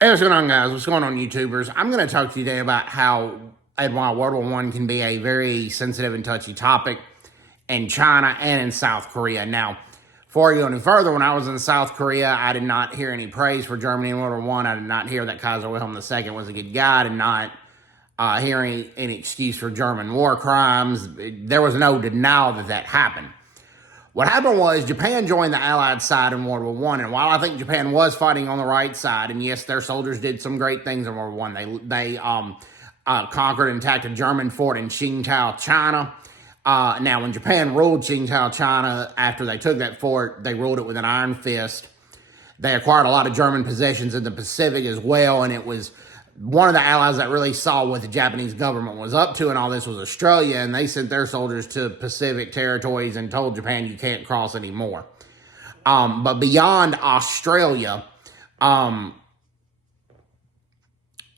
Hey, what's going on, guys? What's going on, YouTubers? I'm going to talk to you today about how and why World War I can be a very sensitive and touchy topic in China and in South Korea. Now, before I go any further, when I was in South Korea, I did not hear any praise for Germany in World War I. I did not hear that Kaiser Wilhelm II was a good guy. I did not hear any excuse for German war crimes. There was no denial that that happened. What happened was Japan joined the Allied side in World War I, and while I think Japan was fighting on the right side, and yes, their soldiers did some great things in World War I. They conquered and attacked a German fort in Qingdao, China. Now, when Japan ruled Qingdao, China, after they took that fort, they ruled it with an iron fist. They acquired a lot of German possessions in the Pacific as well, and it was one of the allies that really saw what the Japanese government was up to and all this was Australia, and they sent their soldiers to Pacific territories and told Japan you can't cross anymore. But beyond Australia, and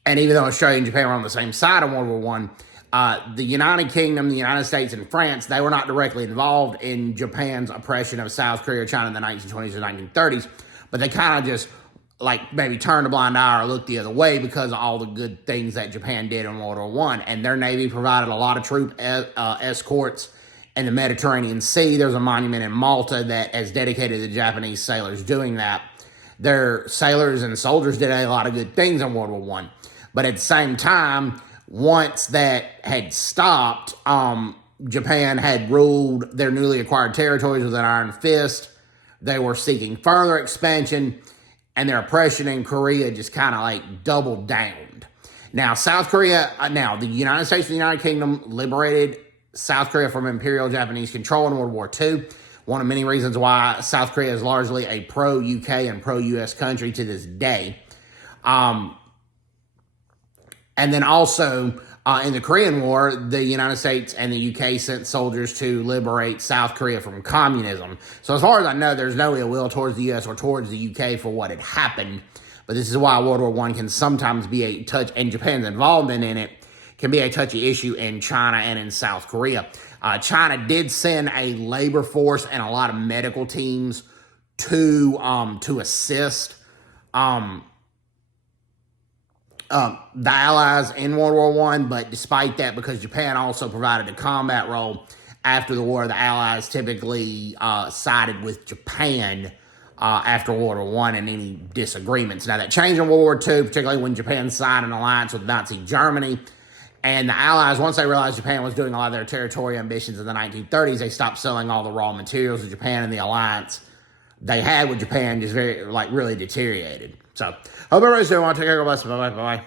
even though Australia and Japan were on the same side of World War I, the United Kingdom, the United States, and France, they were not directly involved in Japan's oppression of South Korea or China in the 1920s or 1930s, but they kind of just like maybe turned a blind eye or looked the other way because of all the good things that Japan did in World War I. And their Navy provided a lot of troop escorts in the Mediterranean Sea. There's a monument in Malta that is dedicated to the Japanese sailors doing that. Their sailors and soldiers did a lot of good things in World War I. But at the same time, once that had stopped, Japan had ruled their newly acquired territories with an iron fist. They were seeking further expansion, and their oppression in Korea just kind of like doubled down. Now, South Korea, the United States and the United Kingdom liberated South Korea from Imperial Japanese control in World War II. One of many reasons why South Korea is largely a pro-UK and pro-US country to this day. And then also, in the Korean War, the United States and the UK sent soldiers to liberate South Korea from communism. So as far as I know, there's no ill will towards the US or towards the UK for what had happened. But this is why World War I can sometimes be a touch, and Japan's involvement in it can be a touchy issue in China and in South Korea. China did send a labor force and a lot of medical teams to assist the Allies in World War I, but despite that, because Japan also provided a combat role after the war, the Allies typically sided with Japan after World War I in any disagreements. Now, that changed in World War II, particularly when Japan signed an alliance with Nazi Germany. And the Allies, once they realized Japan was doing a lot of their territory ambitions in the 1930s, they stopped selling all the raw materials to Japan, and the alliance they had with Japan just really deteriorated. So, hope everybody's doing well. Take care. God bless. Bye-bye. Bye-bye.